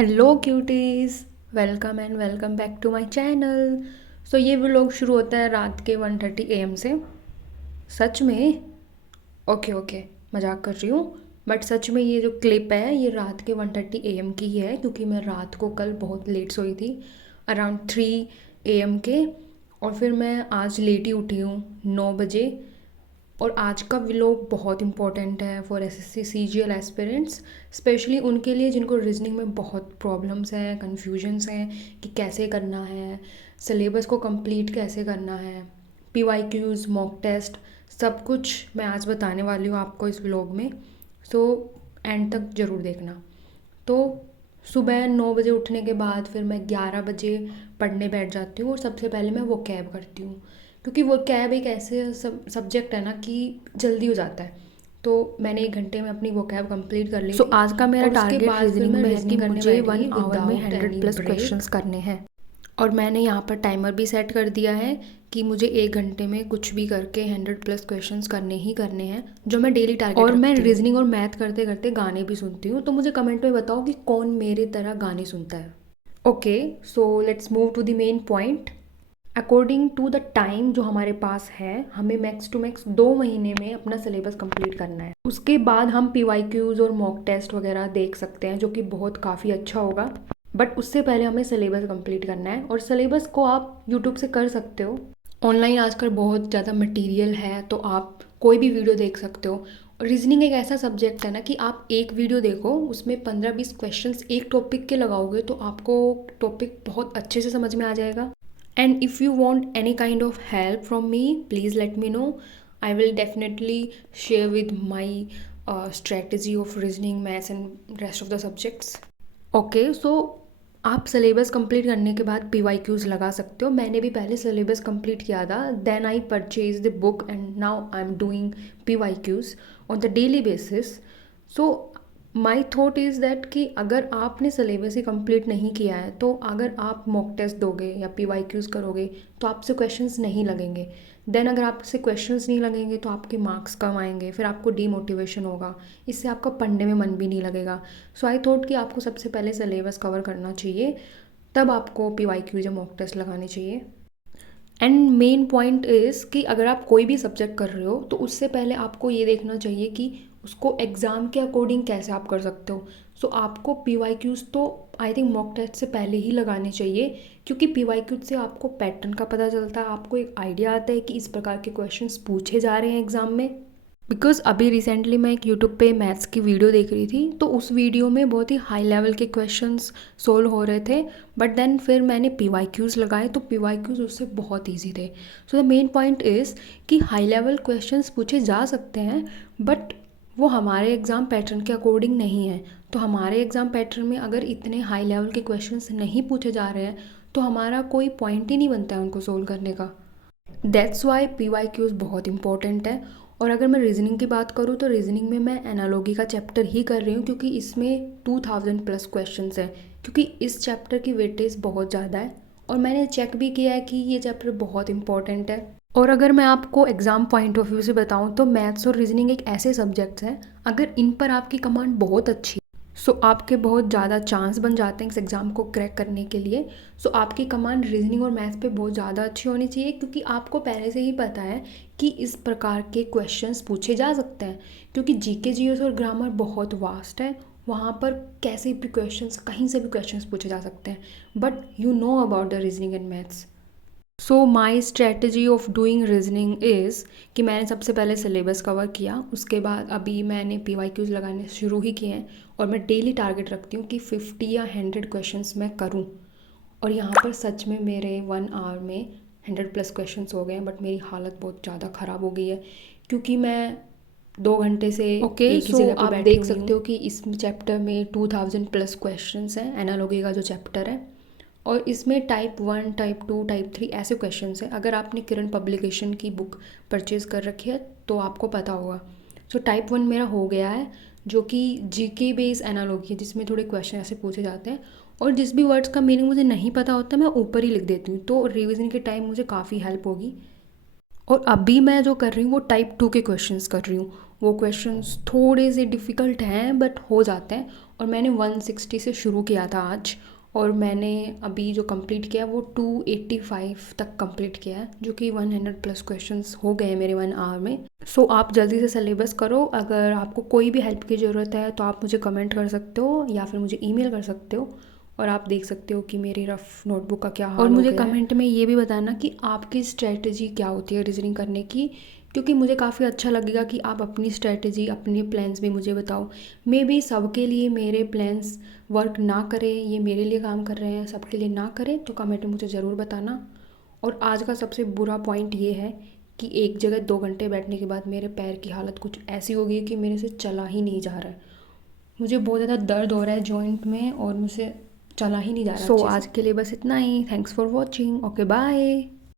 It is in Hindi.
Hello cuties, welcome and welcome back to my channel. So ये व्लॉग शुरू होता है रात के 1:30 AM से। सच में? ओके ओके, मजाक कर रही हूँ। बट सच में ये जो क्लिप है ये रात के 1:30 AM की ही है, क्योंकि मैं रात को कल बहुत लेट सोई थी, अराउंड 3 AM के। और फिर मैं आज लेट ही उठी हूँ, 9 बजे। और आज का व्लॉग बहुत इंपॉर्टेंट है for SSC CGL aspirants, specially उनके लिए जिनको रीजनिंग में बहुत प्रॉब्लम्स हैं, कन्फ्यूजन्स हैं कि कैसे करना है, सिलेबस को कंप्लीट कैसे करना है, पीवाईक्यूज, मॉक टेस्ट, सब कुछ मैं आज बताने वाली हूँ आपको इस व्लॉग में। सो एंड तक ज़रूर देखना। तो सुबह 9 बजे उठने के बाद फिर मैं 11 बजे पढ़ने बैठ जाती हूँ, और सबसे पहले मैं वो कैब करती हूँ, क्योंकि वो कैब एक ऐसे सब्जेक्ट है ना कि जल्दी हो जाता है। तो मैंने 1 घंटे में अपनी वो कैब कंप्लीट कर ली थी। आज का मेरा और उसके टारगेट बाद फिर रीजनिंग मैं में है कि रीजनिंग करने मुझे बैठ वन गई आवर में without 100 any plus break. Questions करने हैं। और मैंने यहाँ पर टाइमर भी सेट कर दिया है कि मुझे 1 घंटे में कुछ भी करके 100 प्लस क्वेश्चंस करने ही करने हैं, जो मैं डेली टारगेट और मैं रखती हूँ। रीजनिंग और मैथ करते करते गाने भी सुनती हूँ, तो मुझे कमेंट में बताओ कि कौन मेरे तरह गाने सुनता है। Okay, so let's move to the main point. According to the time जो हमारे पास है, हमें मैक्स टू मैक्स 2 महीने में अपना सिलेबस कंप्लीट करना है। उसके बाद हम पीवाईक्यूज और मॉक टेस्ट वगैरह देख सकते हैं, जो कि बहुत काफ़ी अच्छा होगा। बट उससे पहले हमें सिलेबस कंप्लीट करना है, और सिलेबस को आप यूट्यूब से कर सकते हो। ऑनलाइन आजकल बहुत ज़्यादा मटेरियल है, तो आप कोई भी वीडियो देख सकते हो। और रीजनिंग एक ऐसा सब्जेक्ट है ना कि आप एक वीडियो देखो, उसमें 15-20 क्वेश्चंस एक टॉपिक के लगाओगे तो आपको टॉपिक बहुत अच्छे से समझ में आ जाएगा। And if you want any kind of help from me, please let me know. I will definitely share with my strategy of reasoning, maths and rest of the subjects. Okay, so आप सिलेबस कंप्लीट करने के बाद पी वाई क्यूज़ लगा सकते हो। मैंने भी पहले सिलेबस कंप्लीट किया था, then I purchase the book and now I am doing P Y Qs on the daily basis. So my thought is that कि अगर आपने सिलेबस ही कंप्लीट नहीं किया है, तो अगर आप मॉक टेस्ट दोगे या पी वाई क्यूज़ करोगे तो आपसे क्वेश्चंस नहीं लगेंगे। देन अगर आपसे क्वेश्चंस नहीं लगेंगे तो आपके मार्क्स कम आएंगे, फिर आपको डीमोटिवेशन होगा, इससे आपका पढ़ने में मन भी नहीं लगेगा। सो आई थॉट कि आपको सबसे पहले सिलेबस कवर करना चाहिए, तब आपको पी वाई क्यूज या मॉक टेस्ट लगाने चाहिए। एंड मेन पॉइंट इज़ कि अगर आप कोई भी सब्जेक्ट कर रहे हो तो उससे पहले आपको ये देखना चाहिए कि उसको एग्ज़ाम के अकॉर्डिंग कैसे आप कर सकते हो। सो आपको पी वाई क्यूज़ तो आई थिंक मॉक टेस्ट से पहले ही लगाने चाहिए, क्योंकि पी वाई क्यूज़ से आपको पैटर्न का पता चलता है, आपको एक आइडिया आता है कि इस प्रकार के क्वेश्चंस पूछे जा रहे हैं एग्ज़ाम में। बिकॉज़ अभी रिसेंटली मैं एक यूट्यूब पे मैथ्स की वीडियो देख रही थी, तो उस वीडियो में बहुत ही हाई लेवल के क्वेश्चंस सोल्व हो रहे थे। बट देन फिर मैंने पी वाई क्यूज़ लगाए, तो पी वाई क्यूज़ उससे बहुत ईजी थे। So the main point is कि हाई लेवल क्वेश्चंस पूछे जा सकते हैं, बट वो हमारे एग्ज़ाम पैटर्न के अकॉर्डिंग नहीं है। तो हमारे एग्ज़ाम पैटर्न में अगर इतने हाई लेवल के क्वेश्चंस नहीं पूछे जा रहे हैं, तो हमारा कोई पॉइंट ही नहीं बनता है उनको सोल्व करने का। That's why P Y Qs बहुत इंपॉर्टेंट है। और अगर मैं रीजनिंग की बात करूँ तो रीजनिंग में मैं एनालॉगी का चैप्टर ही कर रही हूँ, क्योंकि इसमें 2000 प्लस क्वेश्चंस हैं, क्योंकि इस चैप्टर की वेटेज बहुत ज़्यादा है। और मैंने चेक भी किया है कि ये चैप्टर बहुत इंपॉर्टेंट है। और अगर मैं आपको एग्ज़ाम पॉइंट ऑफ व्यू से बताऊँ तो मैथ्स और रीजनिंग एक ऐसे सब्जेक्ट्स हैं, अगर इन पर आपकी कमांड बहुत अच्छी, सो आपके बहुत ज़्यादा चांस बन जाते हैं इस एग्ज़ाम को क्रैक करने के लिए। सो आपकी कमांड रीजनिंग और मैथ्स पे बहुत ज़्यादा अच्छी होनी चाहिए, क्योंकि आपको पहले से ही पता है कि इस प्रकार के क्वेश्चंस पूछे जा सकते हैं। क्योंकि जीके जीएस और ग्रामर बहुत वास्ट है, वहाँ पर कैसे भी क्वेश्चंस, कहीं से भी क्वेश्चंस पूछे जा सकते हैं। But you know about the reasoning and maths. So my strategy of doing reasoning is कि मैंने सबसे पहले सिलेबस कवर किया, उसके बाद अभी मैंने पी वाई क्यूज़ लगाने शुरू ही किए हैं। और मैं डेली टारगेट रखती हूँ कि 50 या 100 क्वेश्चंस मैं करूँ। और यहाँ पर सच में मेरे 1 आवर में 100 प्लस क्वेश्चंस हो गए हैं, बट मेरी हालत बहुत ज़्यादा ख़राब हो गई है, क्योंकि मैं 2 घंटे से ओके, एक ही सो जगह पे आप बैठी देख हुई सकते हूँ। हो कि इस चैप्टर में 2000 प्लस क्वेश्चंस हैं, एनालॉजी का जो चैप्टर है। और इसमें टाइप 1, टाइप 2, टाइप 3 ऐसे क्वेश्चंस हैं। अगर आपने किरण पब्लिकेशन की बुक परचेज़ कर रखी है तो आपको पता होगा। सो टाइप 1 मेरा हो गया है, जो कि जीके बेस एनालॉजी है, जिसमें थोड़े क्वेश्चन ऐसे पूछे जाते हैं। और जिस भी वर्ड्स का मीनिंग मुझे नहीं पता होता मैं ऊपर ही लिख देती हूँ, तो रिवीजन के टाइम मुझे काफ़ी हेल्प होगी। और अभी मैं जो कर रही हूँ वो टाइप 2 के क्वेश्चंस कर रही हूँ। वो क्वेश्चंस थोड़े से डिफ़िकल्ट हैं, बट हो जाते हैं। और मैंने 160 से शुरू किया था आज, और मैंने अभी जो कंप्लीट किया वो 285 तक कंप्लीट किया है, जो कि 100 प्लस क्वेश्चंस हो गए मेरे 1 आवर में। सो आप जल्दी से सिलेबस करो। अगर आपको कोई भी हेल्प की ज़रूरत है तो आप मुझे कमेंट कर सकते हो या फिर मुझे ईमेल कर सकते हो, और आप देख सकते हो कि मेरी रफ़ नोटबुक का क्या हाल हो गया है। और मुझे कमेंट में ये भी बताना कि आपकी स्ट्रेटजी क्या होती है रीजनिंग करने की, क्योंकि मुझे काफ़ी अच्छा लगेगा कि आप अपनी स्ट्रेटजी, अपने प्लान्स भी मुझे बताओ। मे बी सबके लिए मेरे प्लान्स वर्क ना करें, ये मेरे लिए काम कर रहे हैं, सबके लिए ना करें, तो कमेंट में मुझे ज़रूर बताना। और आज का सबसे बुरा पॉइंट ये है कि एक जगह 2 घंटे बैठने के बाद मेरे पैर की हालत कुछ ऐसी हो गई कि मेरे से चला ही नहीं जा रहा है। मुझे बहुत ज़्यादा दर्द हो रहा है जॉइंट में, और मुझसे चला ही नहीं जा रहा। सो आज के लिए बस इतना ही। Thanks for watching. Okay, bye.